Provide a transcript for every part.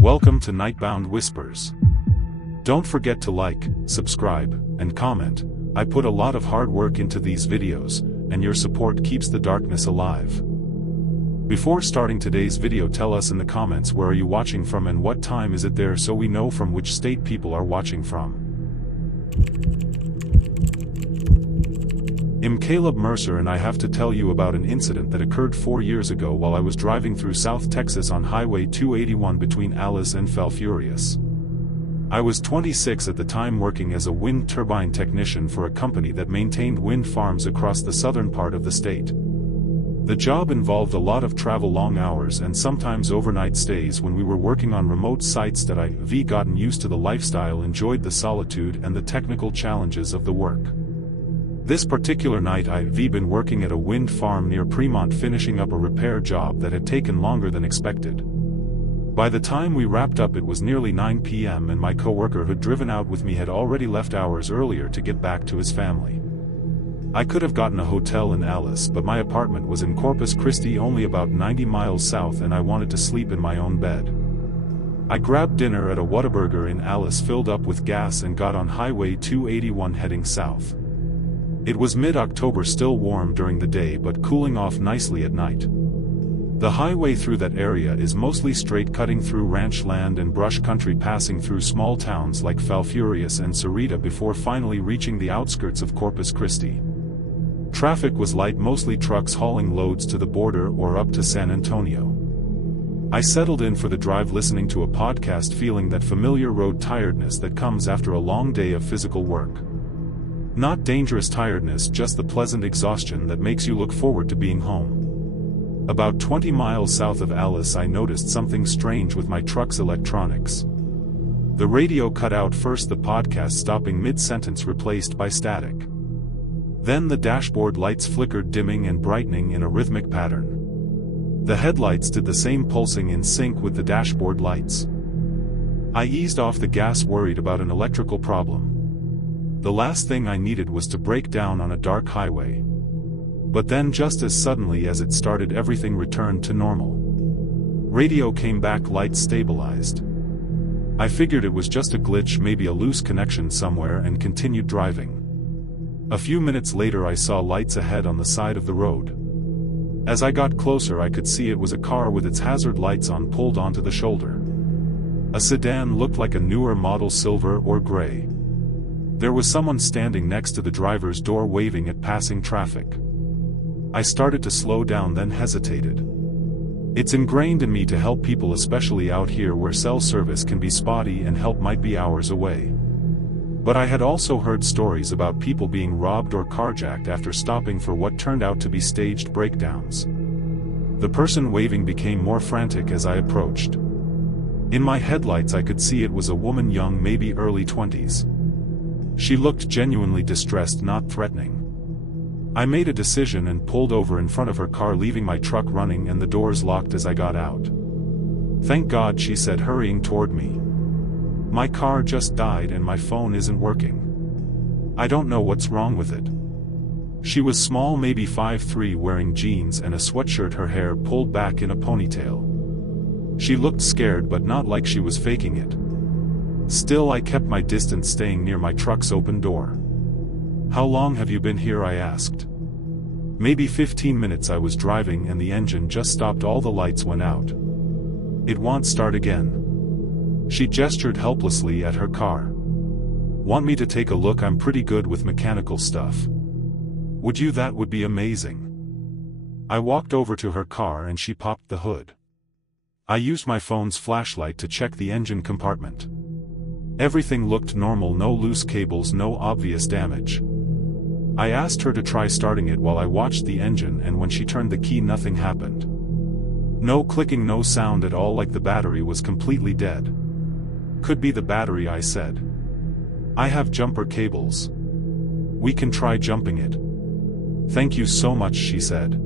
Welcome to Nightbound Whispers. Don't forget to like, subscribe, and comment. I put a lot of hard work into these videos, and your support keeps the darkness alive. Before starting today's video, tell us in the comments where are you watching from and what time is it there so we know from which state people are watching from. I'm Caleb Mercer and I have to tell you about an incident that occurred 4 years ago while I was driving through South Texas on Highway 281 between Alice and Falfurrias. I was 26 at the time, working as a wind turbine technician for a company that maintained wind farms across the southern part of the state. The job involved a lot of travel, long hours, and sometimes overnight stays when we were working on remote sites that I've gotten used to the lifestyle, enjoyed the solitude and the technical challenges of the work. This particular night I've been working at a wind farm near Fremont, finishing up a repair job that had taken longer than expected. By the time we wrapped up it was nearly 9 p.m. and my coworker who'd driven out with me had already left hours earlier to get back to his family. I could have gotten a hotel in Alice, but my apartment was in Corpus Christi, only about 90 miles south, and I wanted to sleep in my own bed. I grabbed dinner at a Whataburger in Alice, filled up with gas, and got on Highway 281 heading south. It was mid-October, still warm during the day but cooling off nicely at night. The highway through that area is mostly straight, cutting through ranch land and brush country, passing through small towns like Falfurrias and Sarita before finally reaching the outskirts of Corpus Christi. Traffic was light, mostly trucks hauling loads to the border or up to San Antonio. I settled in for the drive, listening to a podcast, feeling that familiar road tiredness that comes after a long day of physical work. Not dangerous tiredness, just the pleasant exhaustion that makes you look forward to being home. About 20 miles south of Alice I noticed something strange with my truck's electronics. The radio cut out first, the podcast stopping mid-sentence, replaced by static. Then the dashboard lights flickered, dimming and brightening in a rhythmic pattern. The headlights did the same, pulsing in sync with the dashboard lights. I eased off the gas, worried about an electrical problem. The last thing I needed was to break down on a dark highway. But then, just as suddenly as it started, everything returned to normal. Radio came back, lights stabilized. I figured it was just a glitch, maybe a loose connection somewhere, and continued driving. A few minutes later I saw lights ahead on the side of the road. As I got closer I could see it was a car with its hazard lights on, pulled onto the shoulder. A sedan, looked like a newer model, silver or gray. There was someone standing next to the driver's door, waving at passing traffic. I started to slow down, then hesitated. It's ingrained in me to help people, especially out here where cell service can be spotty and help might be hours away. But I had also heard stories about people being robbed or carjacked after stopping for what turned out to be staged breakdowns. The person waving became more frantic as I approached. In my headlights I could see it was a woman, young, maybe early 20s. She looked genuinely distressed, not threatening. I made a decision and pulled over in front of her car, leaving my truck running and the doors locked as I got out. "Thank God," she said, hurrying toward me. "My car just died and my phone isn't working. I don't know what's wrong with it." She was small, maybe 5'3", wearing jeans and a sweatshirt, her hair pulled back in a ponytail. She looked scared, but not like she was faking it. Still, I kept my distance, staying near my truck's open door. "How long have you been here?" I asked. "Maybe 15 minutes. I was driving and the engine just stopped, all the lights went out. It won't start again." She gestured helplessly at her car. "Want me to take a look? I'm pretty good with mechanical stuff." "Would you? That would be amazing." I walked over to her car and she popped the hood. I used my phone's flashlight to check the engine compartment. Everything looked normal, no loose cables, no obvious damage. I asked her to try starting it while I watched the engine, and when she turned the key nothing happened. No clicking, no sound at all, like the battery was completely dead. "Could be the battery," I said. "I have jumper cables. We can try jumping it." "Thank you so much," she said.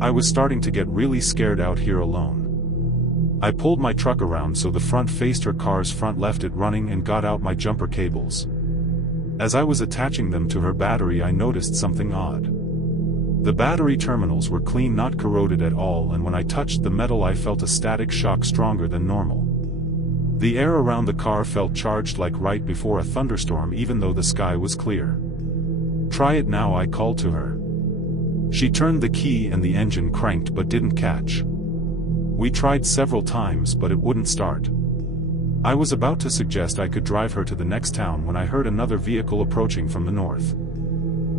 I was starting to get really scared out here alone. I pulled my truck around so the front faced her car's front, left it running, and got out my jumper cables. As I was attaching them to her battery I noticed something odd. The battery terminals were clean, not corroded at all, and when I touched the metal I felt a static shock stronger than normal. The air around the car felt charged like right before a thunderstorm even though the sky was clear. "Try it now," I called to her. She turned the key and the engine cranked but didn't catch. We tried several times but it wouldn't start. I was about to suggest I could drive her to the next town when I heard another vehicle approaching from the north.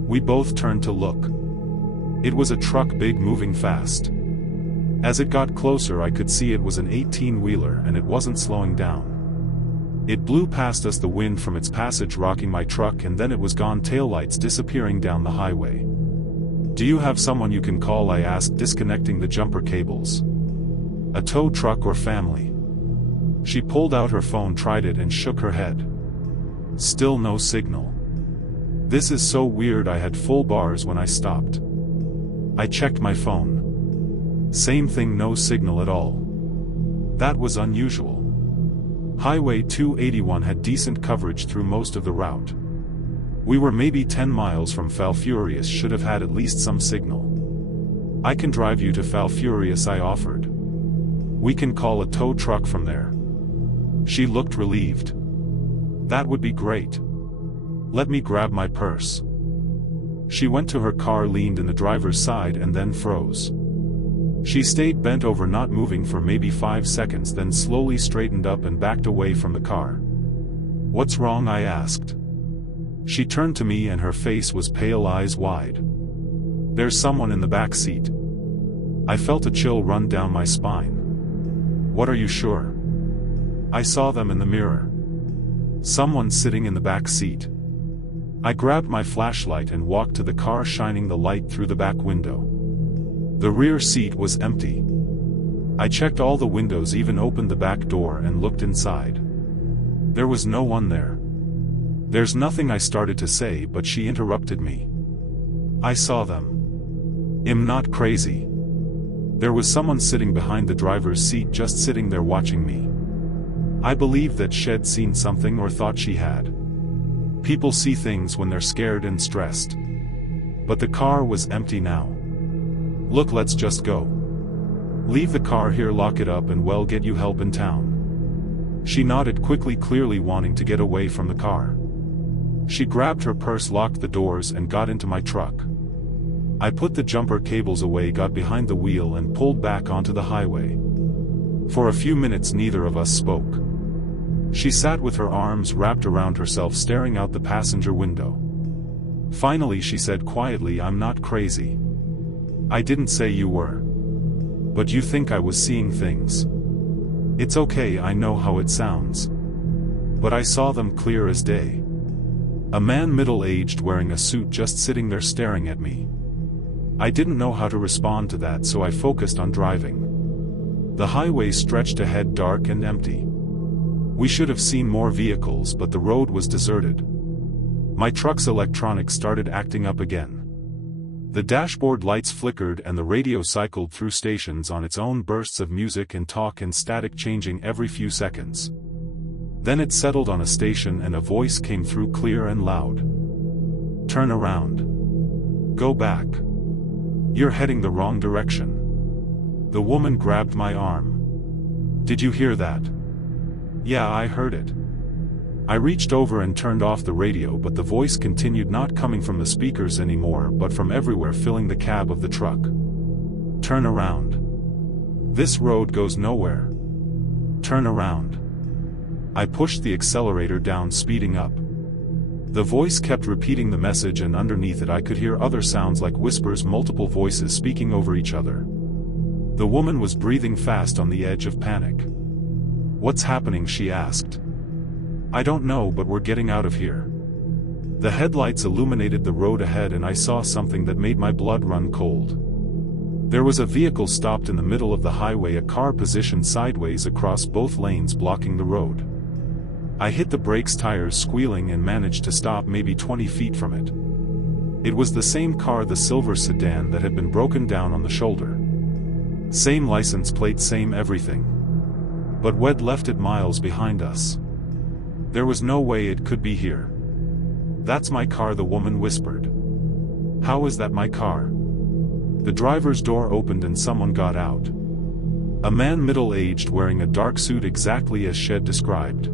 We both turned to look. It was a truck, big, moving fast. As it got closer I could see it was an 18-wheeler and it wasn't slowing down. It blew past us, the wind from its passage rocking my truck, and then it was gone, taillights disappearing down the highway. "Do you have someone you can call?" I asked, disconnecting the jumper cables. "A tow truck or family?" She pulled out her phone, tried it, and shook her head. Still no signal. "This is so weird." I had full bars when I stopped. I checked my phone. Same thing, no signal at all. That was unusual. Highway 281 had decent coverage through most of the route. We were maybe 10 miles from Falfurrias, should have had at least some signal. "I can drive you to Falfurrias," I offered. "We can call a tow truck from there." She looked relieved. "That would be great. Let me grab my purse." She went to her car, leaned in the driver's side, and then froze. She stayed bent over, not moving for maybe 5 seconds, then slowly straightened up and backed away from the car. "What's wrong?" I asked. She turned to me and her face was pale, eyes wide. "There's someone in the back seat." I felt a chill run down my spine. "What, are you sure?" "I saw them in the mirror. Someone sitting in the back seat." I grabbed my flashlight and walked to the car, shining the light through the back window. The rear seat was empty. I checked all the windows, even opened the back door and looked inside. There was no one there. "There's nothing," I started to say, but she interrupted me. "I saw them. I'm not crazy. There was someone sitting behind the driver's seat, just sitting there watching me." I believed that she'd seen something, or thought she had. People see things when they're scared and stressed. But the car was empty now. "Look, let's just go. Leave the car here, lock it up, and we'll get you help in town." She nodded quickly, clearly wanting to get away from the car. She grabbed her purse, locked the doors, and got into my truck. I put the jumper cables away, got behind the wheel, and pulled back onto the highway. For a few minutes neither of us spoke. She sat with her arms wrapped around herself, staring out the passenger window. Finally she said quietly, "I'm not crazy. I didn't say you were. But you think I was seeing things. It's okay, I know how it sounds. But I saw them clear as day. A man, middle-aged, wearing a suit, just sitting there staring at me." I didn't know how to respond to that, so I focused on driving. The highway stretched ahead, dark and empty. We should have seen more vehicles, but the road was deserted. My truck's electronics started acting up again. The dashboard lights flickered and the radio cycled through stations on its own, bursts of music and talk and static changing every few seconds. Then it settled on a station and a voice came through, clear and loud. "Turn around. Go back. You're heading the wrong direction." The woman grabbed my arm. "Did you hear that?" "Yeah, I heard it." I reached over and turned off the radio, but the voice continued, not coming from the speakers anymore, but from everywhere, filling the cab of the truck. "Turn around. This road goes nowhere. Turn around." I pushed the accelerator down, speeding up. The voice kept repeating the message, and underneath it I could hear other sounds like whispers, multiple voices speaking over each other. The woman was breathing fast, on the edge of panic. "What's happening?" she asked. "I don't know, but we're getting out of here." The headlights illuminated the road ahead and I saw something that made my blood run cold. There was a vehicle stopped in the middle of the highway, a car positioned sideways across both lanes, blocking the road. I hit the brakes, tires squealing, and managed to stop maybe 20 feet from it. It was the same car, the silver sedan that had been broken down on the shoulder. Same license plate, same everything. But we'd left it miles behind us. There was no way it could be here. "That's my car," the woman whispered. "How is that my car?" The driver's door opened and someone got out. A man middle-aged wearing a dark suit exactly as Shed described.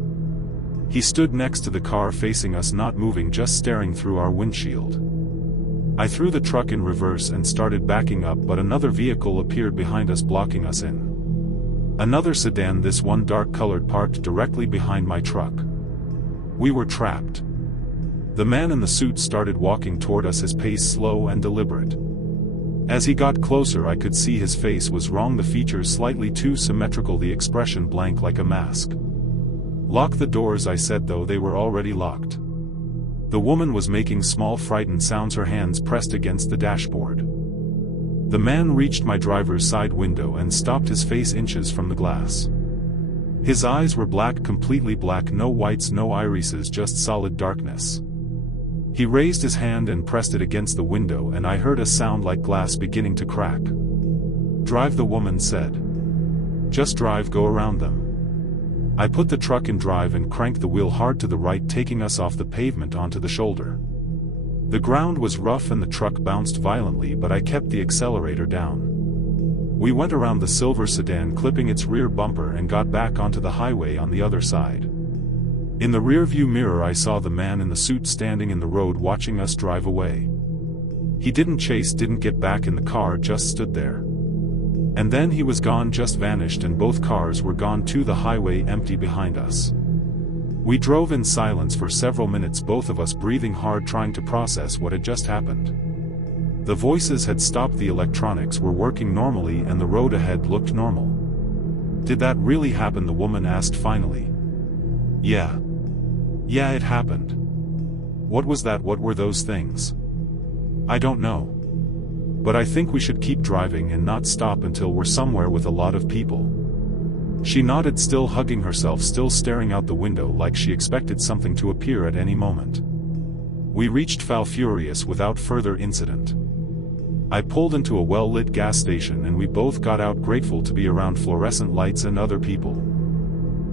He stood next to the car facing us, not moving, just staring through our windshield. I threw the truck in reverse and started backing up, but another vehicle appeared behind us, blocking us in. Another sedan, this one dark-colored, parked directly behind my truck. We were trapped. The man in the suit started walking toward us, his pace slow and deliberate. As he got closer, I could see his face was wrong, the features slightly too symmetrical, the expression blank like a mask. "Lock the doors," I said, though they were already locked. The woman was making small frightened sounds, her hands pressed against the dashboard. The man reached my driver's side window and stopped, his face inches from the glass. His eyes were black, completely black, no whites, no irises, just solid darkness. He raised his hand and pressed it against the window, and I heard a sound like glass beginning to crack. "Drive," the woman said. "Just drive, go around them." I put the truck in drive and cranked the wheel hard to the right, taking us off the pavement onto the shoulder. The ground was rough and the truck bounced violently, but I kept the accelerator down. We went around the silver sedan, clipping its rear bumper, and got back onto the highway on the other side. In the rearview mirror I saw the man in the suit standing in the road, watching us drive away. He didn't chase, didn't get back in the car, just stood there. And then he was gone, just vanished, and both cars were gone too, the highway empty behind us. We drove in silence for several minutes, both of us breathing hard, trying to process what had just happened. The voices had stopped, the electronics were working normally, and the road ahead looked normal. "Did that really happen?" the woman asked finally. Yeah, it happened." "What was that? What were those things?" "I don't know. But I think we should keep driving and not stop until we're somewhere with a lot of people." She nodded, still hugging herself, still staring out the window like she expected something to appear at any moment. We reached Falfurrias without further incident. I pulled into a well-lit gas station and we both got out, grateful to be around fluorescent lights and other people.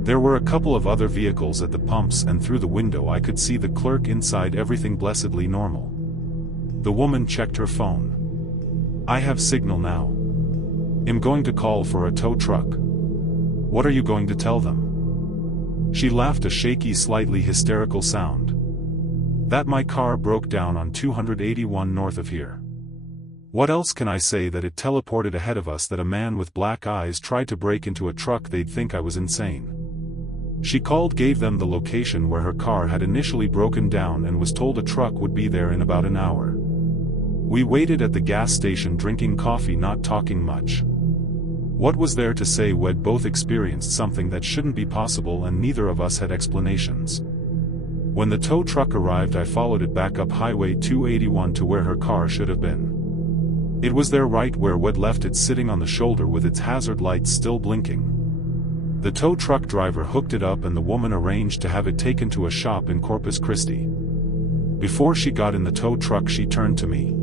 There were a couple of other vehicles at the pumps, and through the window I could see the clerk inside, everything blessedly normal. The woman checked her phone. "I have signal now. I'm going to call for a tow truck." "What are you going to tell them?" She laughed, a shaky, slightly hysterical sound. "That my car broke down on 281 north of here." What else can I say? That it teleported ahead of us, that a man with black eyes tried to break into a truck, they'd think I was insane. She called, gave them the location where her car had initially broken down, and was told a truck would be there in about an hour. We waited at the gas station drinking coffee, not talking much. What was there to say? We'd both experienced something that shouldn't be possible, and neither of us had explanations. When the tow truck arrived, I followed it back up Highway 281 to where her car should have been. It was there, right where we'd left it, sitting on the shoulder with its hazard lights still blinking. The tow truck driver hooked it up and the woman arranged to have it taken to a shop in Corpus Christi. Before she got in the tow truck, she turned to me.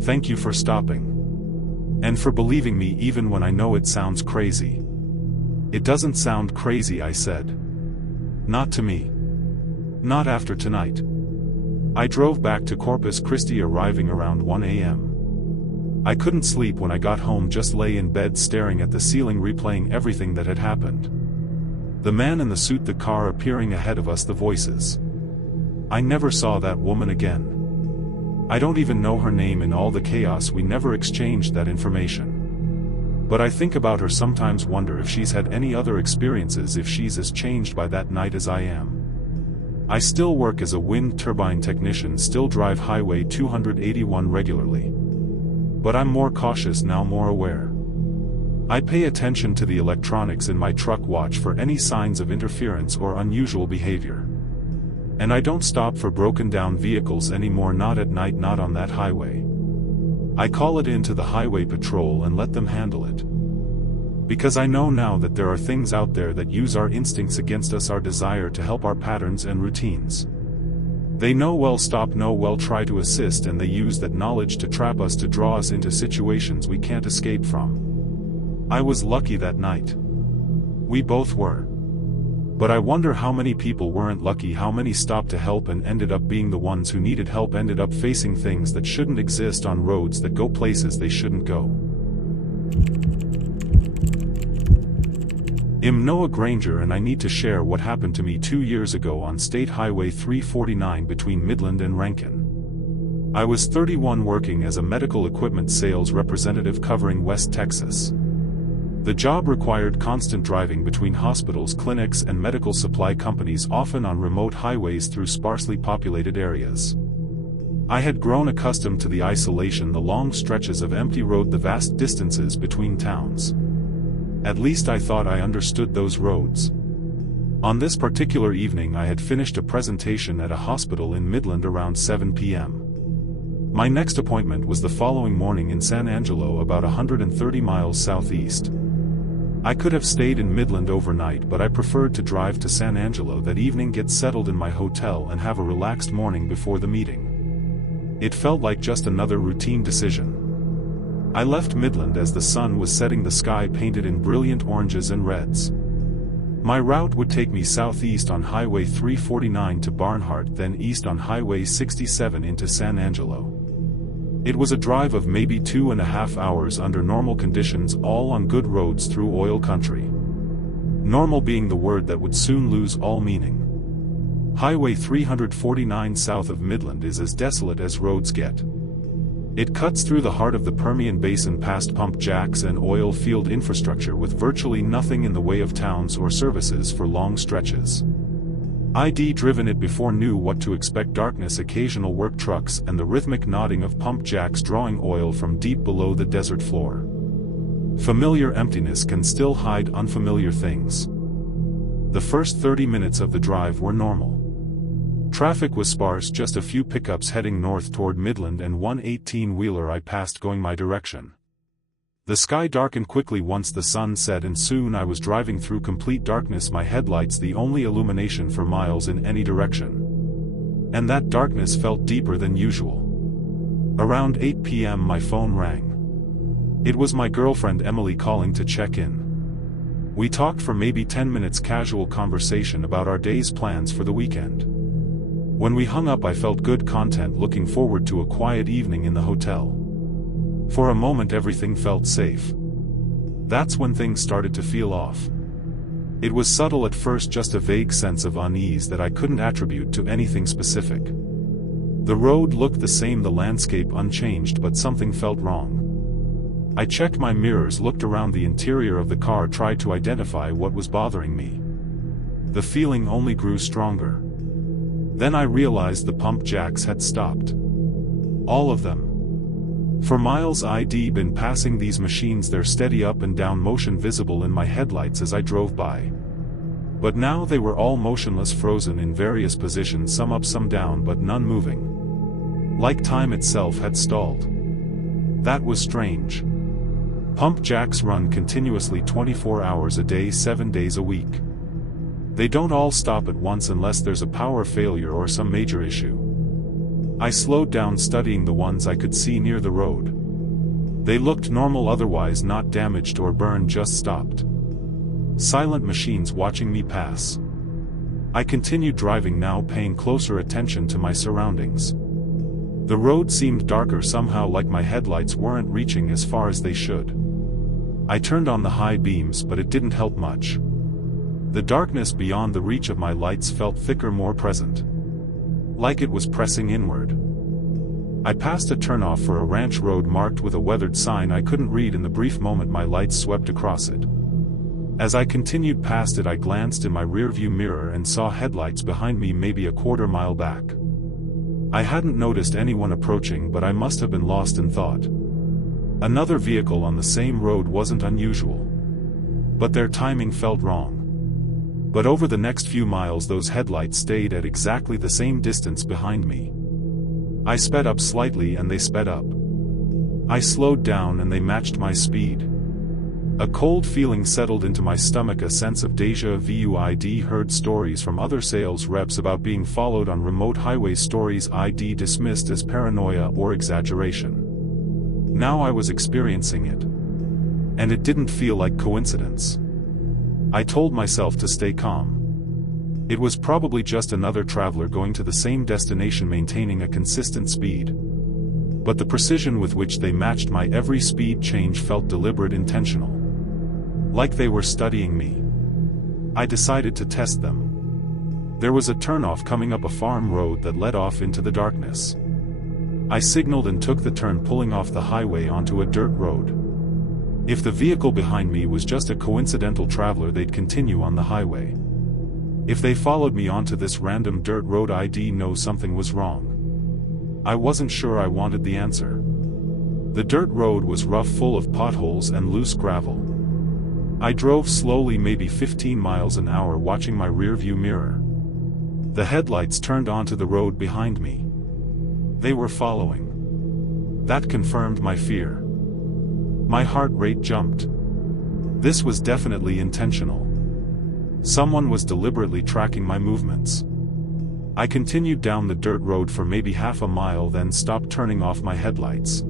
"Thank you for stopping. And for believing me even when I know it sounds crazy." "It doesn't sound crazy," I said. "Not to me. Not after tonight." I drove back to Corpus Christi, arriving around 1 a.m. I couldn't sleep when I got home, just lay in bed staring at the ceiling, replaying everything that had happened. The man in the suit, the car appearing ahead of us, the voices. I never saw that woman again. I don't even know her name. In all the chaos, we never exchanged that information. But I think about her sometimes, wonder if she's had any other experiences, if she's as changed by that night as I am. I still work as a wind turbine technician, still drive Highway 281 regularly. But I'm more cautious now, more aware. I pay attention to the electronics in my truck, watch for any signs of interference or unusual behavior. And I don't stop for broken down vehicles anymore, not at night, not on that highway. I call it into the highway patrol and let them handle it. Because I know now that there are things out there that use our instincts against us, our desire to help, our patterns and routines. They know well stop, know well try to assist, and they use that knowledge to trap us, to draw us into situations we can't escape from. I was lucky that night. We both were. But I wonder how many people weren't lucky, how many stopped to help and ended up being the ones who needed help, ended up facing things that shouldn't exist, on roads that go places they shouldn't go. I'm Noah Granger, and I need to share what happened to me 2 years ago on State Highway 349 between Midland and Rankin. I was 31, working as a medical equipment sales representative covering West Texas. The job required constant driving between hospitals, clinics, and medical supply companies, often on remote highways through sparsely populated areas. I had grown accustomed to the isolation, the long stretches of empty road, the vast distances between towns. At least I thought I understood those roads. On this particular evening I had finished a presentation at a hospital in Midland around 7 p.m. My next appointment was the following morning in San Angelo, about 130 miles southeast. I could have stayed in Midland overnight, but I preferred to drive to San Angelo that evening, get settled in my hotel, and have a relaxed morning before the meeting. It felt like just another routine decision. I left Midland as the sun was setting, the sky painted in brilliant oranges and reds. My route would take me southeast on Highway 349 to Barnhart, then east on Highway 67 into San Angelo. It was a drive of maybe 2.5 hours under normal conditions, all on good roads through oil country. Normal being the word that would soon lose all meaning. Highway 349 south of Midland is as desolate as roads get. It cuts through the heart of the Permian Basin, past pump jacks and oil field infrastructure, with virtually nothing in the way of towns or services for long stretches. I'd driven it before, knew what to expect: darkness, occasional work trucks, and the rhythmic nodding of pump jacks drawing oil from deep below the desert floor. Familiar emptiness can still hide unfamiliar things. The first 30 minutes of the drive were normal. Traffic was sparse, just a few pickups heading north toward Midland and one 18-wheeler I passed going my direction. The sky darkened quickly once the sun set, and soon I was driving through complete darkness, my headlights the only illumination for miles in any direction. And that darkness felt deeper than usual. Around 8 p.m. my phone rang. It was my girlfriend Emily calling to check in. We talked for maybe 10 minutes, casual conversation about our day's plans for the weekend. When we hung up I felt good, content, looking forward to a quiet evening in the hotel. For a moment everything felt safe. That's when things started to feel off. It was subtle at first, just a vague sense of unease that I couldn't attribute to anything specific. The road looked the same, the landscape unchanged, but something felt wrong. I checked my mirrors, looked around the interior of the car, tried to identify what was bothering me. The feeling only grew stronger. Then I realized the pump jacks had stopped. All of them. For miles I'd been passing these machines, their steady up and down motion visible in my headlights as I drove by. But now they were all motionless, frozen in various positions, some up, some down, but none moving. Like time itself had stalled. That was strange. Pump jacks run continuously 24 hours a day, 7 days a week. They don't all stop at once unless there's a power failure or some major issue. I slowed down, studying the ones I could see near the road. They looked normal, otherwise not damaged or burned, just stopped. Silent machines watching me pass. I continued driving, now paying closer attention to my surroundings. The road seemed darker somehow, like my headlights weren't reaching as far as they should. I turned on the high beams, but it didn't help much. The darkness beyond the reach of my lights felt thicker, more present. Like it was pressing inward. I passed a turnoff for a ranch road marked with a weathered sign I couldn't read. In the brief moment my lights swept across it. As I continued past it I glanced in my rearview mirror and saw headlights behind me, maybe a quarter mile back. I hadn't noticed anyone approaching, but I must have been lost in thought. Another vehicle on the same road wasn't unusual. But their timing felt wrong. But over the next few miles those headlights stayed at exactly the same distance behind me. I sped up slightly and they sped up. I slowed down and they matched my speed. A cold feeling settled into my stomach, a sense of déjà vu. I'd heard stories from other sales reps about being followed on remote highways, stories I'd dismissed as paranoia or exaggeration. Now I was experiencing it. And it didn't feel like coincidence. I told myself to stay calm. It was probably just another traveler going to the same destination, maintaining a consistent speed. But the precision with which they matched my every speed change felt deliberate, intentional. Like they were studying me. I decided to test them. There was a turnoff coming up a farm road that led off into the darkness. I signaled and took the turn, pulling off the highway onto a dirt road. If the vehicle behind me was just a coincidental traveler, they'd continue on the highway. If they followed me onto this random dirt road, I'd know something was wrong. I wasn't sure I wanted the answer. The dirt road was rough, full of potholes and loose gravel. I drove slowly, maybe 15 miles an hour, watching my rearview mirror. The headlights turned onto the road behind me. They were following. That confirmed my fear. My heart rate jumped. This was definitely intentional. Someone was deliberately tracking my movements. I continued down the dirt road for maybe half a mile, then stopped, turning off my headlights.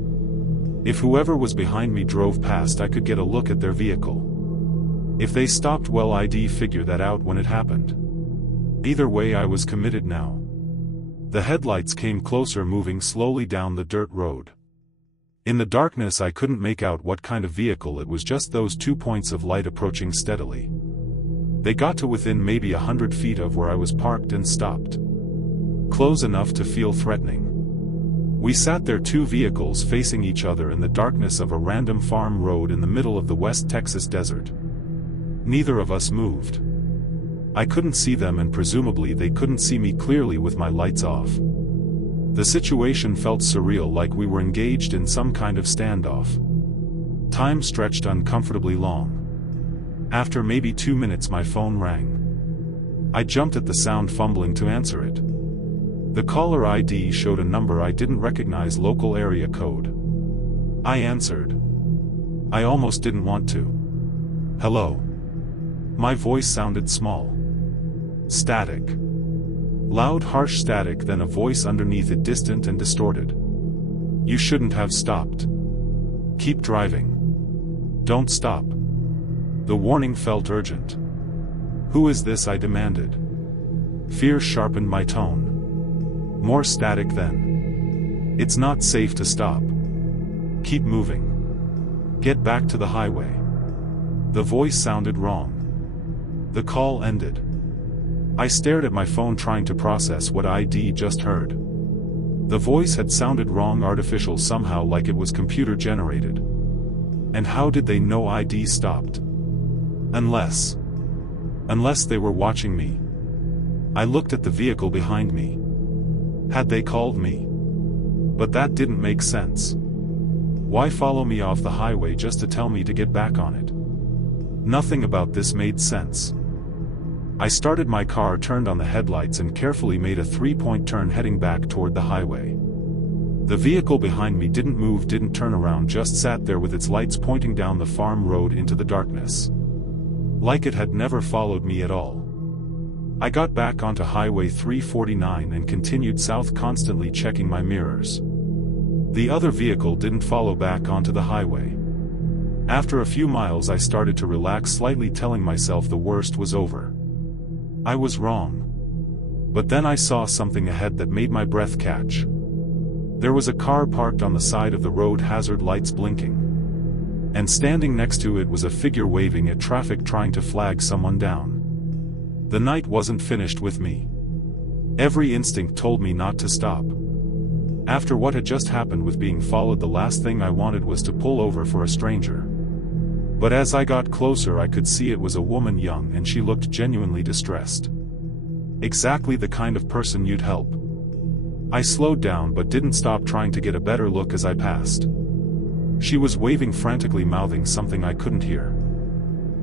If whoever was behind me drove past, I could get a look at their vehicle. If they stopped, well, I'd figure that out when it happened. Either way, I was committed now. The headlights came closer, moving slowly down the dirt road. In the darkness, I couldn't make out what kind of vehicle it was, just those 2 points of light approaching steadily. They got to within maybe 100 feet of where I was parked and stopped. Close enough to feel threatening. We sat there, 2 vehicles facing each other in the darkness of a random farm road in the middle of the West Texas desert. Neither of us moved. I couldn't see them, and presumably they couldn't see me clearly with my lights off. The situation felt surreal, like we were engaged in some kind of standoff. Time stretched uncomfortably long. After maybe 2 minutes, my phone rang. I jumped at the sound, fumbling to answer it. The caller ID showed a number I didn't recognize, local area code. I answered. I almost didn't want to. Hello? My voice sounded small. Static. Loud, harsh static, then a voice underneath it, distant and distorted. You shouldn't have stopped. Keep driving. Don't stop. The warning felt urgent. Who is this? I demanded. Fear sharpened my tone. More static then. It's not safe to stop. Keep moving. Get back to the highway. The voice sounded wrong. The call ended. I stared at my phone, trying to process what I'd just heard. The voice had sounded wrong, artificial somehow, like it was computer generated. And how did they know I'd stopped? Unless they were watching me. I looked at the vehicle behind me. Had they called me? But that didn't make sense. Why follow me off the highway just to tell me to get back on it? Nothing about this made sense. I started my car, turned on the headlights, and carefully made a 3-point turn, heading back toward the highway. The vehicle behind me didn't move, didn't turn around, just sat there with its lights pointing down the farm road into the darkness. Like it had never followed me at all. I got back onto Highway 349 and continued south, constantly checking my mirrors. The other vehicle didn't follow back onto the highway. After a few miles, I started to relax slightly, telling myself the worst was over. I was wrong. But then I saw something ahead that made my breath catch. There was a car parked on the side of the road, hazard lights blinking. And standing next to it was a figure waving at traffic, trying to flag someone down. The night wasn't finished with me. Every instinct told me not to stop. After what had just happened with being followed, the last thing I wanted was to pull over for a stranger. But as I got closer, I could see it was a woman, young, and she looked genuinely distressed. Exactly the kind of person you'd help. I slowed down but didn't stop, trying to get a better look as I passed. She was waving frantically, mouthing something I couldn't hear.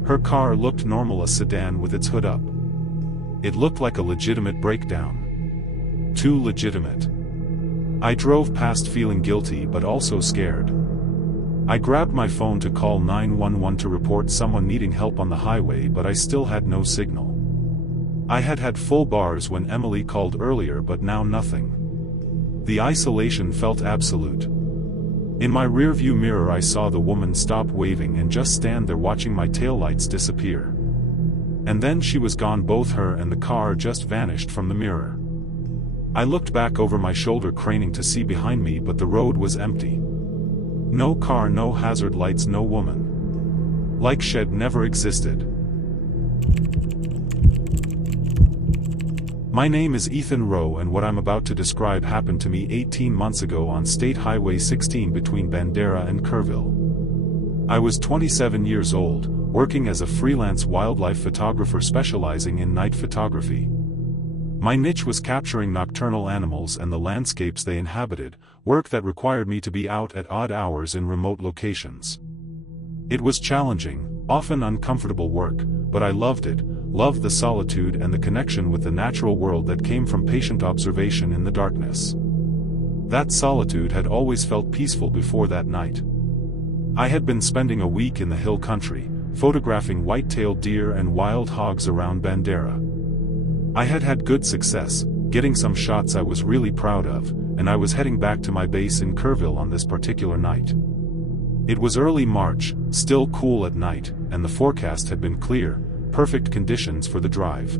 Her car looked normal, a sedan with its hood up. It looked like a legitimate breakdown. Too legitimate. I drove past, feeling guilty but also scared. I grabbed my phone to call 911 to report someone needing help on the highway, but I still had no signal. I had had full bars when Emily called earlier, but now nothing. The isolation felt absolute. In my rearview mirror, I saw the woman stop waving and just stand there, watching my taillights disappear. And then she was gone. Both her and the car just vanished from the mirror. I looked back over my shoulder, craning to see behind me, but the road was empty. No car, no hazard lights, no woman. Like she'd never existed. My name is Ethan Rowe, and what I'm about to describe happened to me 18 months ago on State Highway 16 between Bandera and Kerrville. I was 27 years old, working as a freelance wildlife photographer specializing in night photography. My niche was capturing nocturnal animals and the landscapes they inhabited, work that required me to be out at odd hours in remote locations. It was challenging, often uncomfortable work, but I loved it, loved the solitude and the connection with the natural world that came from patient observation in the darkness. That solitude had always felt peaceful before that night. I had been spending a week in the hill country, photographing white-tailed deer and wild hogs around Bandera. I had had good success, getting some shots I was really proud of, and I was heading back to my base in Kerrville on this particular night. It was early March, still cool at night, and the forecast had been clear, perfect conditions for the drive.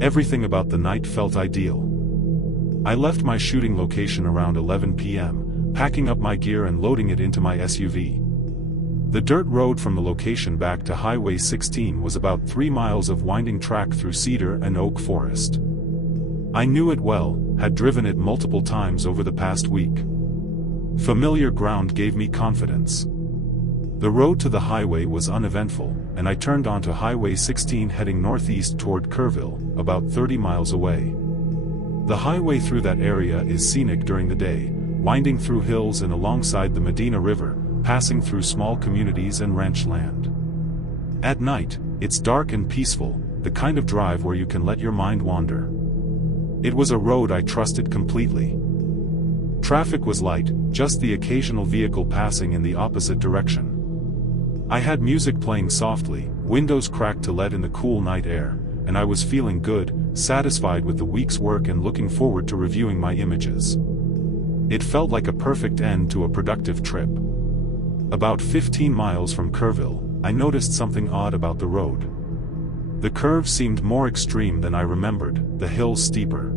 Everything about the night felt ideal. I left my shooting location around 11 p.m., packing up my gear and loading it into my SUV. The dirt road from the location back to Highway 16 was about 3 miles of winding track through cedar and oak forest. I knew it well, had driven it multiple times over the past week. Familiar ground gave me confidence. The road to the highway was uneventful, and I turned onto Highway 16 heading northeast toward Kerrville, about 30 miles away. The highway through that area is scenic during the day, winding through hills and alongside the Medina River, passing through small communities and ranch land. At night, it's dark and peaceful, the kind of drive where you can let your mind wander. It was a road I trusted completely. Traffic was light, just the occasional vehicle passing in the opposite direction. I had music playing softly, windows cracked to let in the cool night air, and I was feeling good, satisfied with the week's work and looking forward to reviewing my images. It felt like a perfect end to a productive trip. About 15 miles from Kerrville, I noticed something odd about the road. The curve seemed more extreme than I remembered, the hills steeper.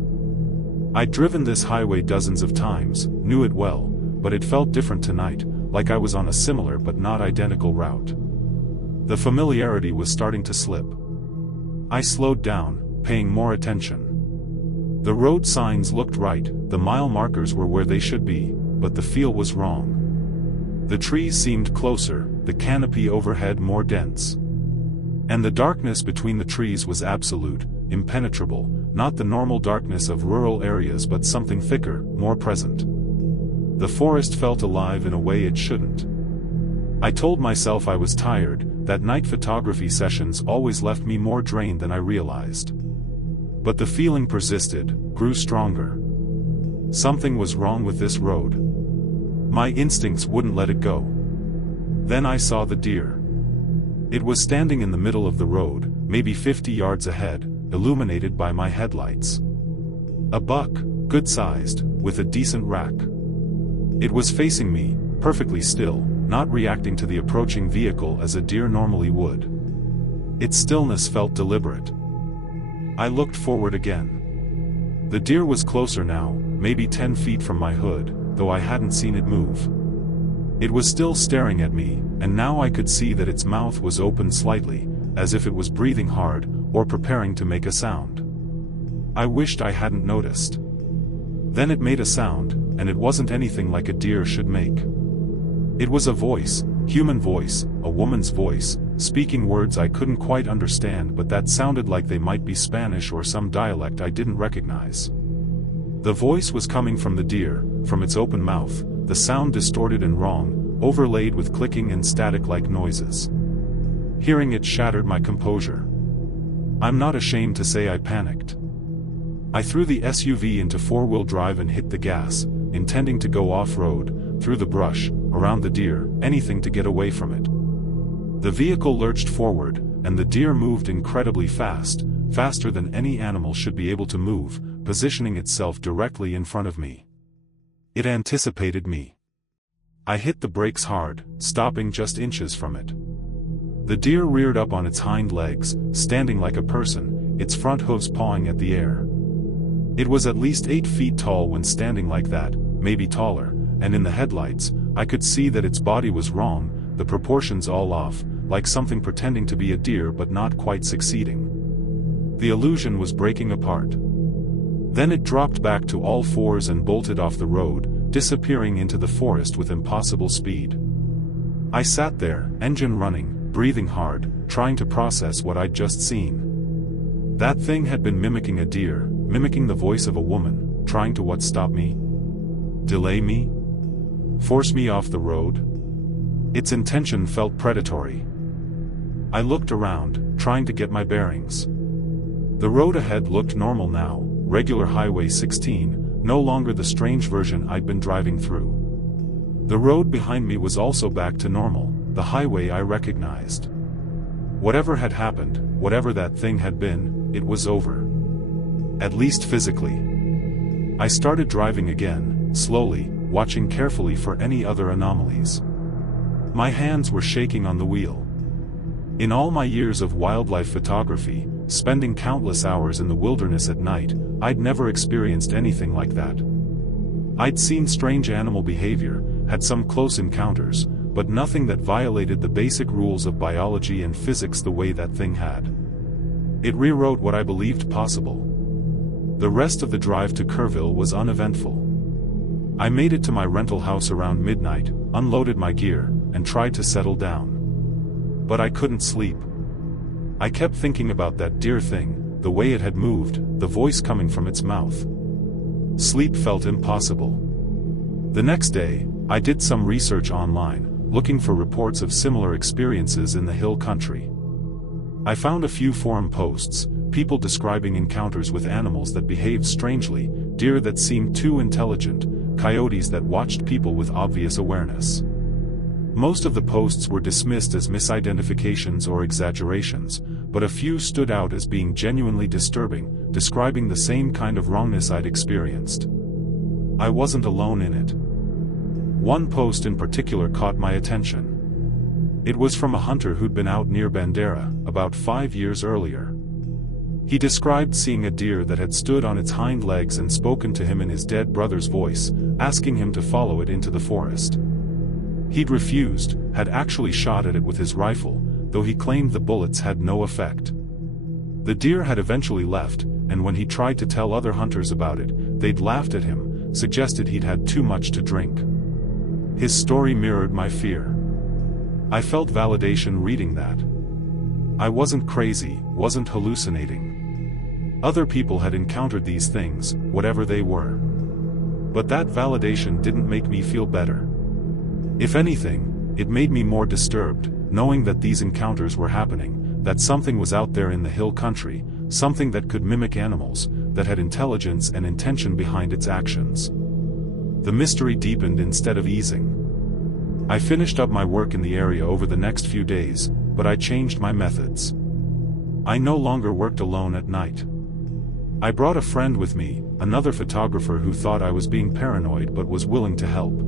I'd driven this highway dozens of times, knew it well, but it felt different tonight, like I was on a similar but not identical route. The familiarity was starting to slip. I slowed down, paying more attention. The road signs looked right, the mile markers were where they should be, but the feel was wrong. The trees seemed closer, the canopy overhead more dense. And the darkness between the trees was absolute, impenetrable, not the normal darkness of rural areas but something thicker, more present. The forest felt alive in a way it shouldn't. I told myself I was tired, that night photography sessions always left me more drained than I realized. But the feeling persisted, grew stronger. Something was wrong with this road. My instincts wouldn't let it go. Then I saw the deer. It was standing in the middle of the road, maybe 50 yards ahead, illuminated by my headlights. A buck, good-sized, with a decent rack. It was facing me, perfectly still, not reacting to the approaching vehicle as a deer normally would. Its stillness felt deliberate. I looked forward again. The deer was closer now, maybe 10 feet from my hood, though I hadn't seen it move. It was still staring at me, and now I could see that its mouth was open slightly, as if it was breathing hard, or preparing to make a sound. I wished I hadn't noticed. Then it made a sound, and it wasn't anything like a deer should make. It was a voice, human voice, a woman's voice, speaking words I couldn't quite understand but that sounded like they might be Spanish or some dialect I didn't recognize. The voice was coming from the deer, from its open mouth, the sound distorted and wrong, overlaid with clicking and static-like noises. Hearing it shattered my composure. I'm not ashamed to say I panicked. I threw the SUV into four-wheel drive and hit the gas, intending to go off-road, through the brush, around the deer, anything to get away from it. The vehicle lurched forward, and the deer moved incredibly fast, faster than any animal should be able to move, positioning itself directly in front of me. It anticipated me. I hit the brakes hard, stopping just inches from it. The deer reared up on its hind legs, standing like a person, its front hooves pawing at the air. It was at least 8 feet tall when standing like that, maybe taller, and in the headlights, I could see that its body was wrong, the proportions all off, like something pretending to be a deer but not quite succeeding. The illusion was breaking apart. Then it dropped back to all fours and bolted off the road, disappearing into the forest with impossible speed. I sat there, engine running, breathing hard, trying to process what I'd just seen. That thing had been mimicking a deer, mimicking the voice of a woman, trying to stop me? Delay me? Force me off the road? Its intention felt predatory. I looked around, trying to get my bearings. The road ahead looked normal now, regular Highway 16, no longer the strange version I'd been driving through. The road behind me was also back to normal, the highway I recognized. Whatever had happened, whatever that thing had been, it was over. At least physically. I started driving again, slowly, watching carefully for any other anomalies. My hands were shaking on the wheel. In all my years of wildlife photography, spending countless hours in the wilderness at night, I'd never experienced anything like that. I'd seen strange animal behavior, had some close encounters, but nothing that violated the basic rules of biology and physics the way that thing had. It rewrote what I believed possible. The rest of the drive to Kerrville was uneventful. I made it to my rental house around midnight, unloaded my gear, and tried to settle down. But I couldn't sleep. I kept thinking about that deer thing, the way it had moved, the voice coming from its mouth. Sleep felt impossible. The next day, I did some research online, looking for reports of similar experiences in the hill country. I found a few forum posts, people describing encounters with animals that behaved strangely, deer that seemed too intelligent, coyotes that watched people with obvious awareness. Most of the posts were dismissed as misidentifications or exaggerations, but a few stood out as being genuinely disturbing, describing the same kind of wrongness I'd experienced. I wasn't alone in it. One post in particular caught my attention. It was from a hunter who'd been out near Bandera, about 5 years earlier. He described seeing a deer that had stood on its hind legs and spoken to him in his dead brother's voice, asking him to follow it into the forest. He'd refused, had actually shot at it with his rifle, though he claimed the bullets had no effect. The deer had eventually left, and when he tried to tell other hunters about it, they'd laughed at him, suggested he'd had too much to drink. His story mirrored my fear. I felt validation reading that. I wasn't crazy, wasn't hallucinating. Other people had encountered these things, whatever they were. But that validation didn't make me feel better. If anything, it made me more disturbed, knowing that these encounters were happening, that something was out there in the hill country, something that could mimic animals, that had intelligence and intention behind its actions. The mystery deepened instead of easing. I finished up my work in the area over the next few days, but I changed my methods. I no longer worked alone at night. I brought a friend with me, another photographer who thought I was being paranoid but was willing to help.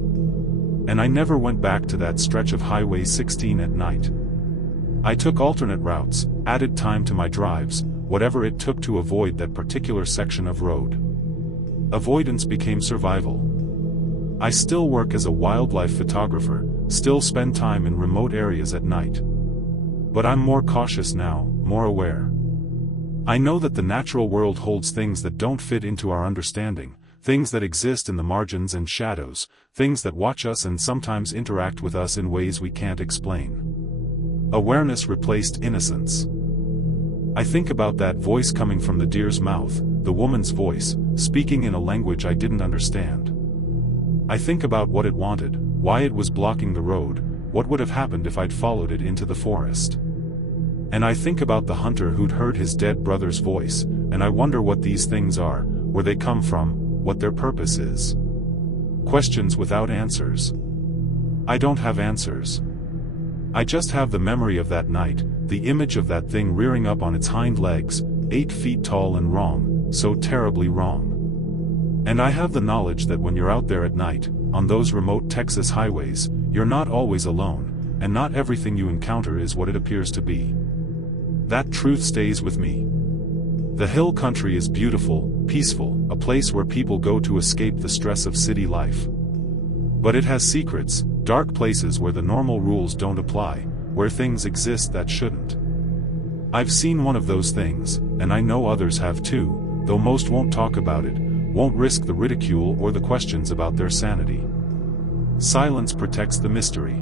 And I never went back to that stretch of Highway 16 at night. I took alternate routes, added time to my drives, whatever it took to avoid that particular section of road. Avoidance became survival. I still work as a wildlife photographer, still spend time in remote areas at night. But I'm more cautious now, more aware. I know that the natural world holds things that don't fit into our understanding, things that exist in the margins and shadows, things that watch us and sometimes interact with us in ways we can't explain. Awareness replaced innocence. I think about that voice coming from the deer's mouth, the woman's voice, speaking in a language I didn't understand. I think about what it wanted, why it was blocking the road, what would have happened if I'd followed it into the forest. And I think about the hunter who'd heard his dead brother's voice, and I wonder what these things are, where they come from, what their purpose is. Questions without answers. I don't have answers. I just have the memory of that night, the image of that thing rearing up on its hind legs, 8 feet tall and wrong, so terribly wrong. And I have the knowledge that when you're out there at night, on those remote Texas highways, you're not always alone, and not everything you encounter is what it appears to be. That truth stays with me. The hill country is beautiful, peaceful, a place where people go to escape the stress of city life. But it has secrets, dark places where the normal rules don't apply, where things exist that shouldn't. I've seen one of those things, and I know others have too, though most won't talk about it, won't risk the ridicule or the questions about their sanity. Silence protects the mystery.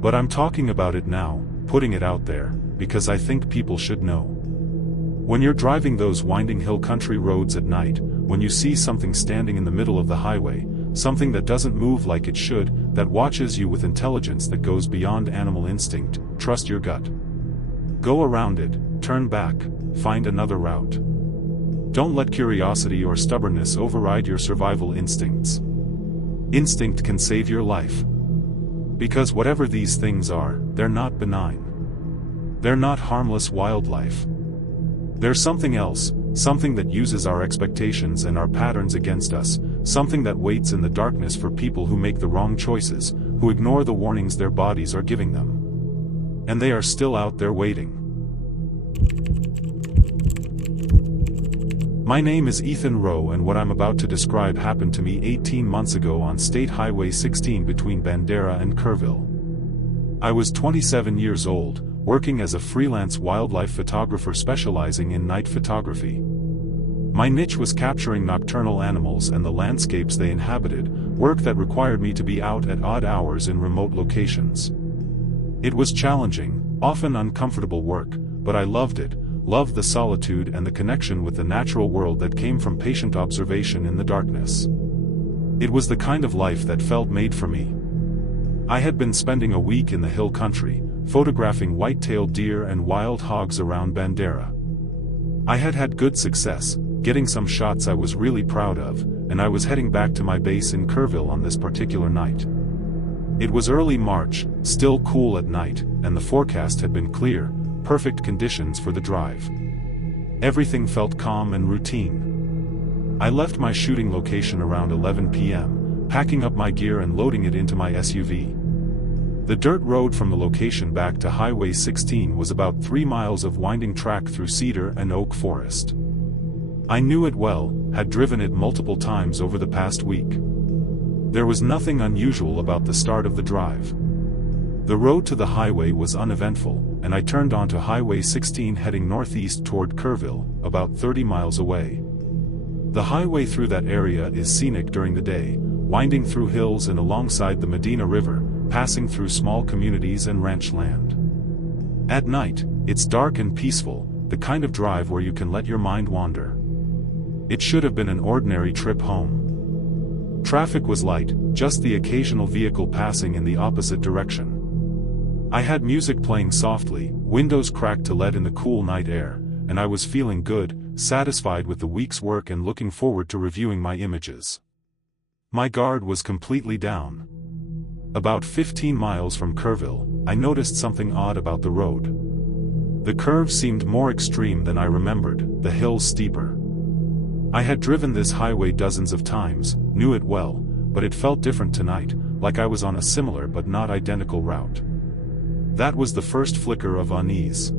But I'm talking about it now, putting it out there, because I think people should know. When you're driving those winding hill country roads at night, when you see something standing in the middle of the highway, something that doesn't move like it should, that watches you with intelligence that goes beyond animal instinct, trust your gut. Go around it, turn back, find another route. Don't let curiosity or stubbornness override your survival instincts. Instinct can save your life. Because whatever these things are, they're not benign. They're not harmless wildlife. They're something else, something that uses our expectations and our patterns against us, something that waits in the darkness for people who make the wrong choices, who ignore the warnings their bodies are giving them. And they are still out there waiting. My name is Ethan Rowe, and what I'm about to describe happened to me 18 months ago on State Highway 16 between Bandera and Kerrville. I was 27 years old, working as a freelance wildlife photographer specializing in night photography. My niche was capturing nocturnal animals and the landscapes they inhabited, work that required me to be out at odd hours in remote locations. It was challenging, often uncomfortable work, but I loved it, loved the solitude and the connection with the natural world that came from patient observation in the darkness. It was the kind of life that felt made for me. I had been spending a week in the hill country, photographing white-tailed deer and wild hogs around Bandera. I had had good success, getting some shots I was really proud of, and I was heading back to my base in Kerrville on this particular night. It was early March, still cool at night, and the forecast had been clear, perfect conditions for the drive. Everything felt calm and routine. I left my shooting location around 11 p.m., packing up my gear and loading it into my SUV. The dirt road from the location back to Highway 16 was about 3 miles of winding track through cedar and oak forest. I knew it well, had driven it multiple times over the past week. There was nothing unusual about the start of the drive. The road to the highway was uneventful, and I turned onto Highway 16 heading northeast toward Kerrville, about 30 miles away. The highway through that area is scenic during the day, winding through hills and alongside the Medina River, passing through small communities and ranch land. At night, it's dark and peaceful, the kind of drive where you can let your mind wander. It should have been an ordinary trip home. Traffic was light, just the occasional vehicle passing in the opposite direction. I had music playing softly, windows cracked to let in the cool night air, and I was feeling good, satisfied with the week's work and looking forward to reviewing my images. My guard was completely down. About 15 miles from Kerrville, I noticed something odd about the road. The curves seemed more extreme than I remembered, the hills steeper. I had driven this highway dozens of times, knew it well, but it felt different tonight, like I was on a similar but not identical route. That was the first flicker of unease.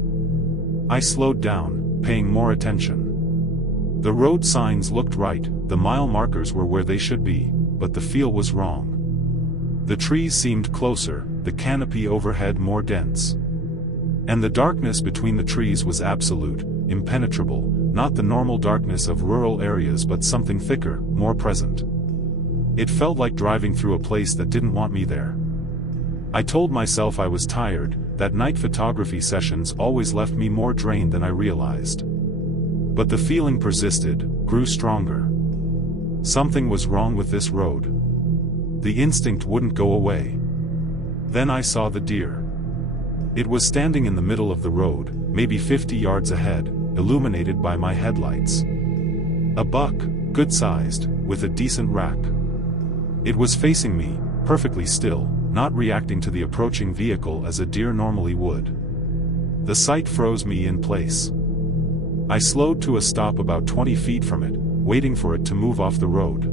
I slowed down, paying more attention. The road signs looked right, the mile markers were where they should be, but the feel was wrong. The trees seemed closer, the canopy overhead more dense. And the darkness between the trees was absolute, impenetrable, not the normal darkness of rural areas but something thicker, more present. It felt like driving through a place that didn't want me there. I told myself I was tired, that night photography sessions always left me more drained than I realized. But the feeling persisted, grew stronger. Something was wrong with this road. The instinct wouldn't go away. Then I saw the deer. It was standing in the middle of the road, maybe 50 yards ahead, illuminated by my headlights. A buck, good-sized, with a decent rack. It was facing me, perfectly still, not reacting to the approaching vehicle as a deer normally would. The sight froze me in place. I slowed to a stop about 20 feet from it, waiting for it to move off the road.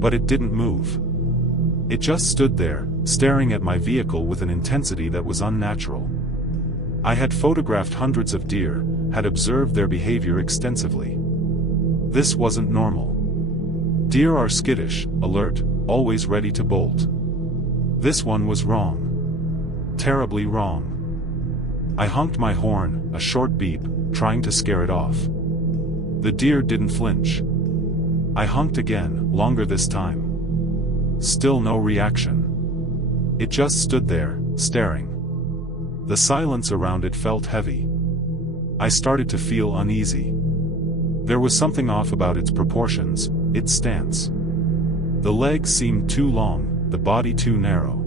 But it didn't move. It just stood there, staring at my vehicle with an intensity that was unnatural. I had photographed hundreds of deer, had observed their behavior extensively. This wasn't normal. Deer are skittish, alert, always ready to bolt. This one was wrong. Terribly wrong. I honked my horn, a short beep, trying to scare it off. The deer didn't flinch. I honked again, longer this time. Still no reaction. It just stood there, staring. The silence around it felt heavy. I started to feel uneasy. There was something off about its proportions, its stance. The legs seemed too long, the body too narrow.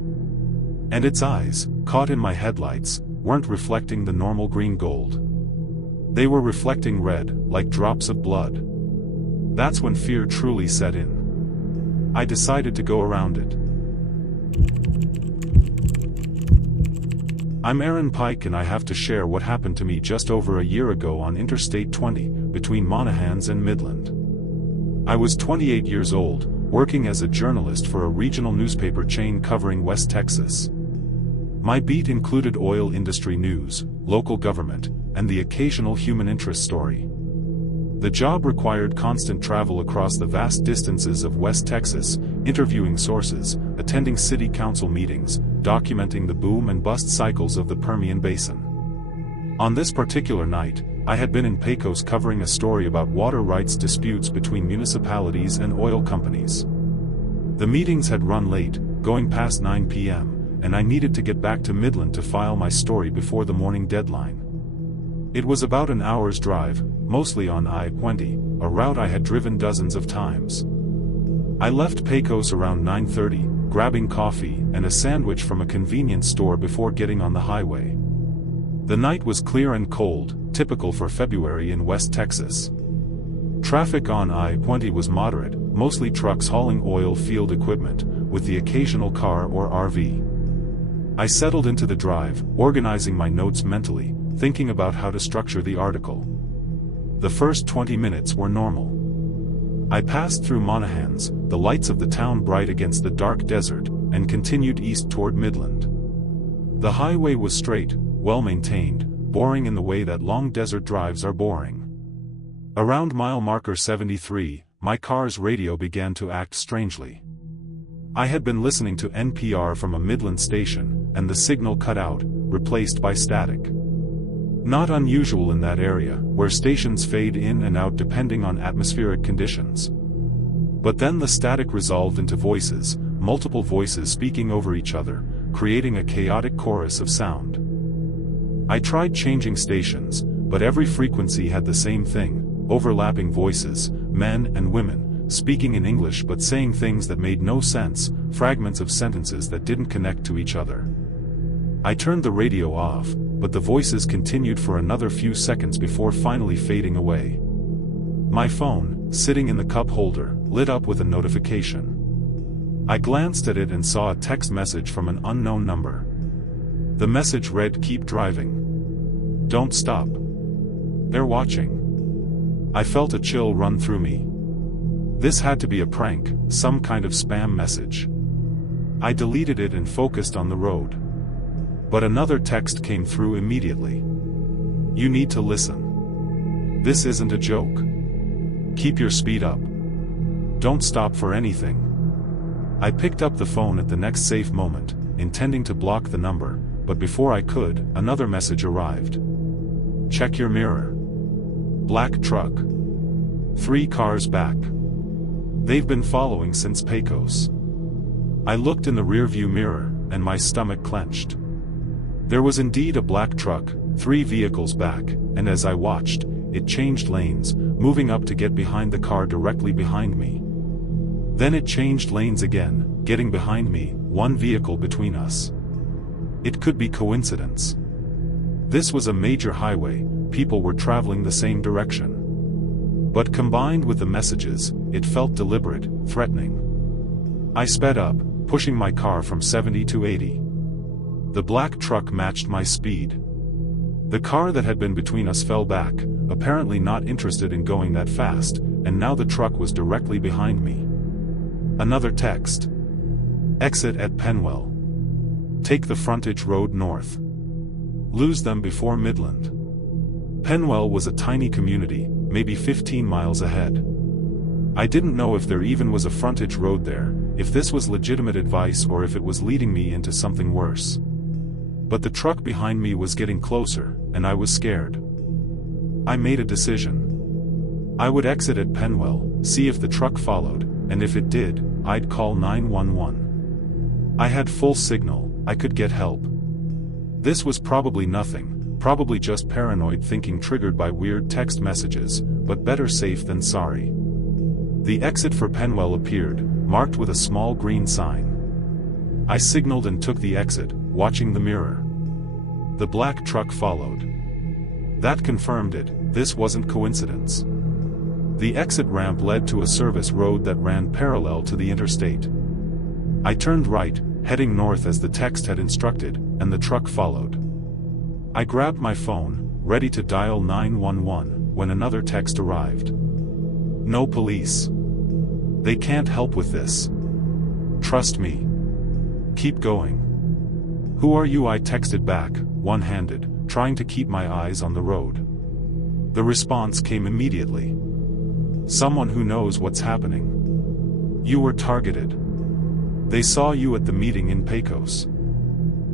And its eyes, caught in my headlights, weren't reflecting the normal green gold. They were reflecting red, like drops of blood. That's when fear truly set in. I decided to go around it. I'm Aaron Pike and I have to share what happened to me just over a year ago on Interstate 20, between Monahans and Midland. I was 28 years old, working as a journalist for a regional newspaper chain covering West Texas. My beat included oil industry news, local government, and the occasional human interest story. The job required constant travel across the vast distances of West Texas, interviewing sources, attending city council meetings, documenting the boom and bust cycles of the Permian Basin. On this particular night, I had been in Pecos covering a story about water rights disputes between municipalities and oil companies. The meetings had run late, going past 9 p.m., and I needed to get back to Midland to file my story before the morning deadline. It was about an hour's drive, mostly on I-20, a route I had driven dozens of times. I left Pecos around 9:30, grabbing coffee and a sandwich from a convenience store before getting on the highway. The night was clear and cold, typical for February in West Texas. Traffic on I-20 was moderate, mostly trucks hauling oil field equipment, with the occasional car or RV. I settled into the drive, organizing my notes mentally, thinking about how to structure the article. The first 20 minutes were normal. I passed through Monahans, the lights of the town bright against the dark desert, and continued east toward Midland. The highway was straight, well-maintained, boring in the way that long desert drives are boring. Around mile marker 73, my car's radio began to act strangely. I had been listening to NPR from a Midland station, and the signal cut out, replaced by static. Not unusual in that area, where stations fade in and out depending on atmospheric conditions. But then the static resolved into voices, multiple voices speaking over each other, creating a chaotic chorus of sound. I tried changing stations, but every frequency had the same thing, overlapping voices, men and women, speaking in English but saying things that made no sense, fragments of sentences that didn't connect to each other. I turned the radio off, but the voices continued for another few seconds before finally fading away. My phone, sitting in the cup holder, lit up with a notification. I glanced at it and saw a text message from an unknown number. The message read, "Keep driving. Don't stop. They're watching." I felt a chill run through me. This had to be a prank, some kind of spam message. I deleted it and focused on the road. But another text came through immediately. "You need to listen. This isn't a joke. Keep your speed up. Don't stop for anything." I picked up the phone at the next safe moment, intending to block the number, but before I could, another message arrived. "Check your mirror. Black truck. 3 cars back. They've been following since Pecos." I looked in the rearview mirror, and my stomach clenched. There was indeed a black truck, 3 vehicles back, and as I watched, it changed lanes, moving up to get behind the car directly behind me. Then it changed lanes again, getting behind me, 1 vehicle between us. It could be coincidence. This was a major highway, people were traveling the same direction. But combined with the messages, it felt deliberate, threatening. I sped up, pushing my car from 70 to 80. The black truck matched my speed. The car that had been between us fell back, apparently not interested in going that fast, and now the truck was directly behind me. Another text. "Exit at Penwell. Take the frontage road north. Lose them before Midland." Penwell was a tiny community, maybe 15 miles ahead. I didn't know if there even was a frontage road there, if this was legitimate advice or if it was leading me into something worse. But the truck behind me was getting closer, and I was scared. I made a decision. I would exit at Penwell, see if the truck followed, and if it did, I'd call 911. I had full signal, I could get help. This was probably nothing, probably just paranoid thinking triggered by weird text messages, but better safe than sorry. The exit for Penwell appeared, marked with a small green sign. I signaled and took the exit, watching the mirror. The black truck followed. That confirmed it, this wasn't coincidence. The exit ramp led to a service road that ran parallel to the interstate. I turned right, heading north as the text had instructed, and the truck followed. I grabbed my phone, ready to dial 911, when another text arrived. No police. They can't help with this. Trust me. Keep going. Who are you? I texted back, one-handed, trying to keep my eyes on the road. The response came immediately. Someone who knows what's happening. You were targeted. They saw you at the meeting in Pecos.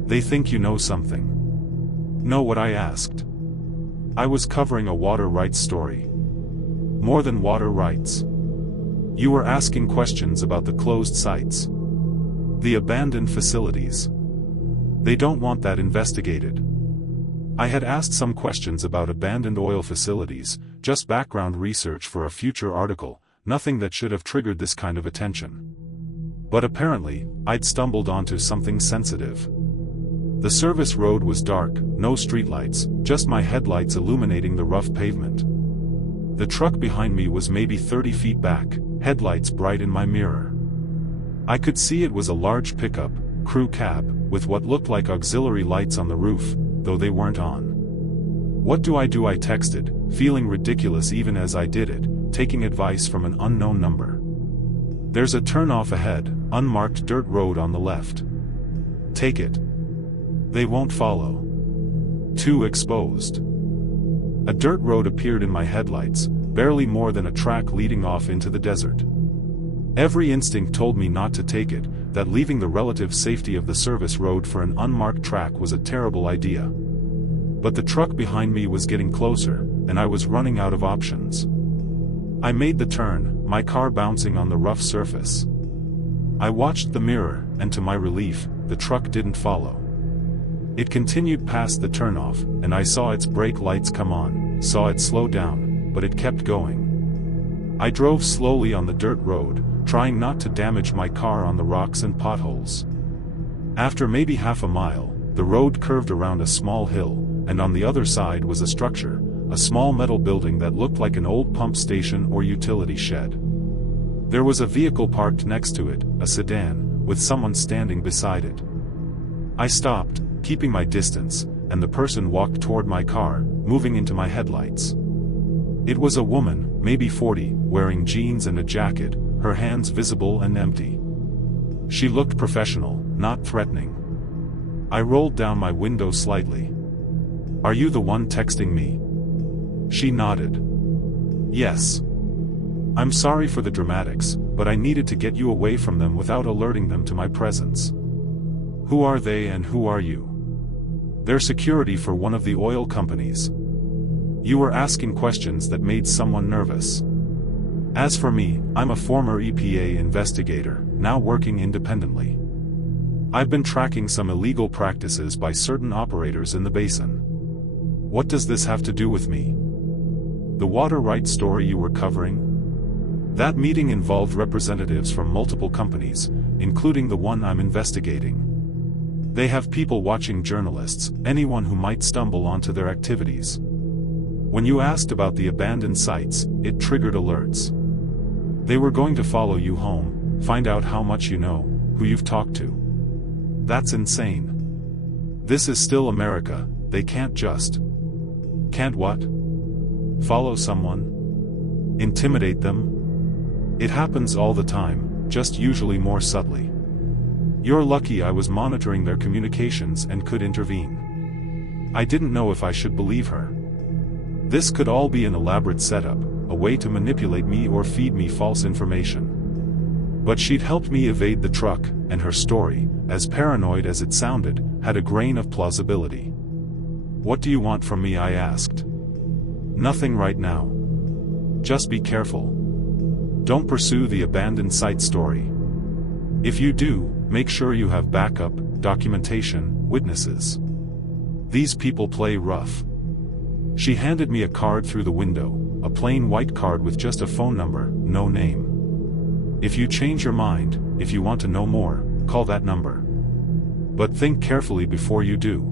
They think you know something. Know what I asked? I was covering a water rights story. More than water rights. You were asking questions about the closed sites. The abandoned facilities. They don't want that investigated. I had asked some questions about abandoned oil facilities, just background research for a future article, nothing that should have triggered this kind of attention. But apparently, I'd stumbled onto something sensitive. The service road was dark, no streetlights, just my headlights illuminating the rough pavement. The truck behind me was maybe 30 feet back, headlights bright in my mirror. I could see it was a large pickup, crew cab, with what looked like auxiliary lights on the roof, though they weren't on. What do? I texted, feeling ridiculous even as I did it, taking advice from an unknown number. There's a turnoff ahead, unmarked dirt road on the left. Take it. They won't follow. Too exposed. A dirt road appeared in my headlights, barely more than a track leading off into the desert. Every instinct told me not to take it, that leaving the relative safety of the service road for an unmarked track was a terrible idea. But the truck behind me was getting closer, and I was running out of options. I made the turn, my car bouncing on the rough surface. I watched the mirror, and to my relief, the truck didn't follow. It continued past the turnoff, and I saw its brake lights come on, saw it slow down, but it kept going. I drove slowly on the dirt road, trying not to damage my car on the rocks and potholes. After maybe half a mile, the road curved around a small hill, and on the other side was a structure, a small metal building that looked like an old pump station or utility shed. There was a vehicle parked next to it, a sedan, with someone standing beside it. I stopped, keeping my distance, and the person walked toward my car, moving into my headlights. It was a woman, maybe 40, wearing jeans and a jacket, her hands visible and empty. She looked professional, not threatening. I rolled down my window slightly. Are you the one texting me? She nodded. Yes. I'm sorry for the dramatics, but I needed to get you away from them without alerting them to my presence. Who are they and who are you? They're security for one of the oil companies. You were asking questions that made someone nervous. As for me, I'm a former EPA investigator, now working independently. I've been tracking some illegal practices by certain operators in the basin. What does this have to do with me? The water rights story you were covering? That meeting involved representatives from multiple companies, including the one I'm investigating. They have people watching journalists, anyone who might stumble onto their activities. When you asked about the abandoned sites, it triggered alerts. They were going to follow you home, find out how much you know, who you've talked to. That's insane. This is still America, they can't just... Can't what? Follow someone? Intimidate them? It happens all the time, just usually more subtly. You're lucky I was monitoring their communications and could intervene. I didn't know if I should believe her. This could all be an elaborate setup, a way to manipulate me or feed me false information. But she'd helped me evade the truck, and her story, as paranoid as it sounded, had a grain of plausibility. What do you want from me? I asked. Nothing right now. just be careful. Don't pursue the abandoned site story. If you do, make sure you have backup, documentation, witnesses. These people play rough. She handed me a card through the window, a plain white card with just a phone number, no name. If you change your mind, if you want to know more, call that number. But think carefully before you do.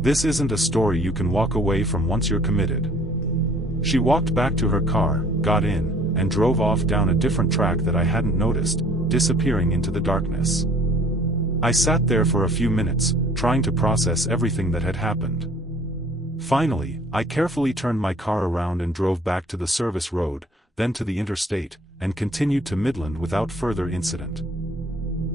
This isn't a story you can walk away from once you're committed. She walked back to her car, got in, and drove off down a different track that I hadn't noticed, disappearing into the darkness. I sat there for a few minutes, trying to process everything that had happened. Finally, I carefully turned my car around and drove back to the service road, then to the interstate, and continued to Midland without further incident.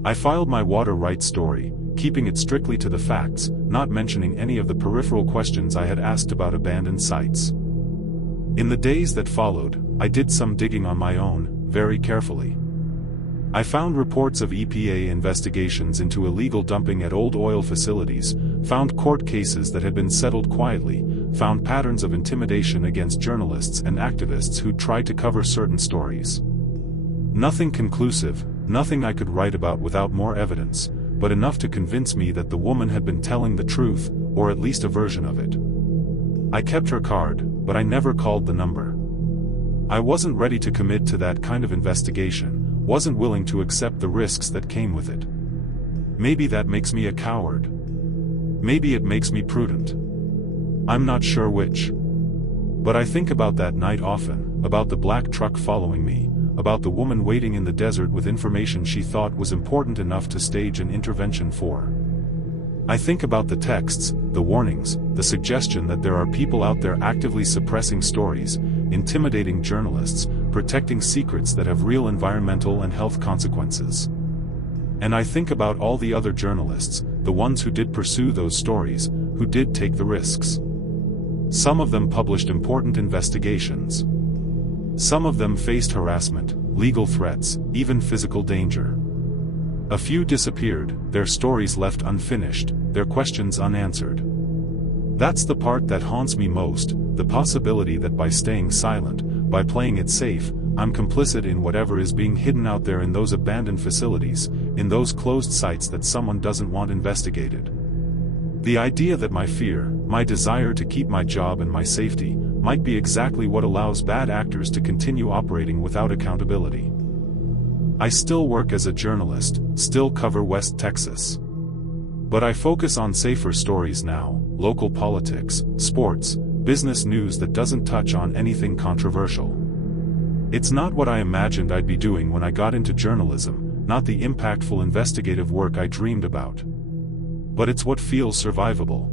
I filed my water rights story, keeping it strictly to the facts, not mentioning any of the peripheral questions I had asked about abandoned sites. In the days that followed, I did some digging on my own, very carefully. I found reports of EPA investigations into illegal dumping at old oil facilities, found court cases that had been settled quietly, found patterns of intimidation against journalists and activists who tried to cover certain stories. Nothing conclusive, nothing I could write about without more evidence, but enough to convince me that the woman had been telling the truth, or at least a version of it. I kept her card, but I never called the number. I wasn't ready to commit to that kind of investigation, wasn't willing to accept the risks that came with it. Maybe that makes me a coward. Maybe it makes me prudent. I'm not sure which. But I think about that night often, about the black truck following me, about the woman waiting in the desert with information she thought was important enough to stage an intervention for. I think about the texts, the warnings, the suggestion that there are people out there actively suppressing stories, intimidating journalists, protecting secrets that have real environmental and health consequences. And I think about all the other journalists, the ones who did pursue those stories, who did take the risks. Some of them published important investigations. Some of them faced harassment, legal threats, even physical danger. A few disappeared, their stories left unfinished, their questions unanswered. That's the part that haunts me most, the possibility that by staying silent, by playing it safe, I'm complicit in whatever is being hidden out there in those abandoned facilities, in those closed sites that someone doesn't want investigated. The idea that my fear, my desire to keep my job and my safety, might be exactly what allows bad actors to continue operating without accountability. I still work as a journalist, still cover West Texas. But I focus on safer stories now, local politics, sports, business news that doesn't touch on anything controversial. It's not what I imagined I'd be doing when I got into journalism, not the impactful investigative work I dreamed about. But it's what feels survivable.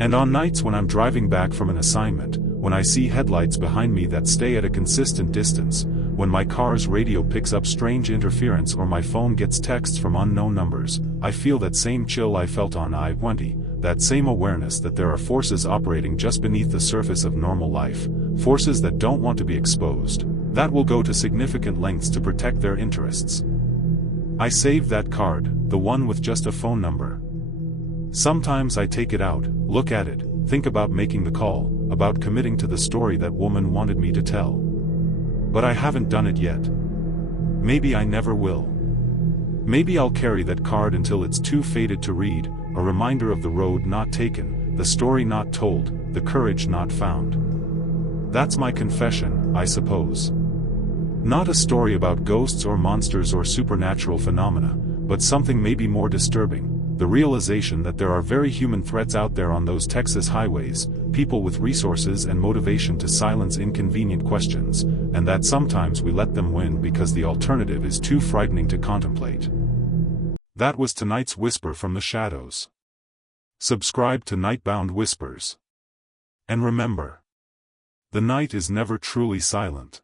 And on nights when I'm driving back from an assignment, when I see headlights behind me that stay at a consistent distance, when my car's radio picks up strange interference or my phone gets texts from unknown numbers, I feel that same chill I felt on I-20, that same awareness that there are forces operating just beneath the surface of normal life, forces that don't want to be exposed, that will go to significant lengths to protect their interests. I saved that card, the one with just a phone number. Sometimes I take it out, look at it, think about making the call, about committing to the story that woman wanted me to tell. But I haven't done it yet. Maybe I never will. Maybe I'll carry that card until it's too faded to read, a reminder of the road not taken, the story not told, the courage not found. That's my confession, I suppose. Not a story about ghosts or monsters or supernatural phenomena, but something maybe more disturbing. The realization that there are very human threats out there on those Texas highways, people with resources and motivation to silence inconvenient questions, and that sometimes we let them win because the alternative is too frightening to contemplate. That was tonight's Whisper from the Shadows. Subscribe to Nightbound Whispers. And remember, the night is never truly silent.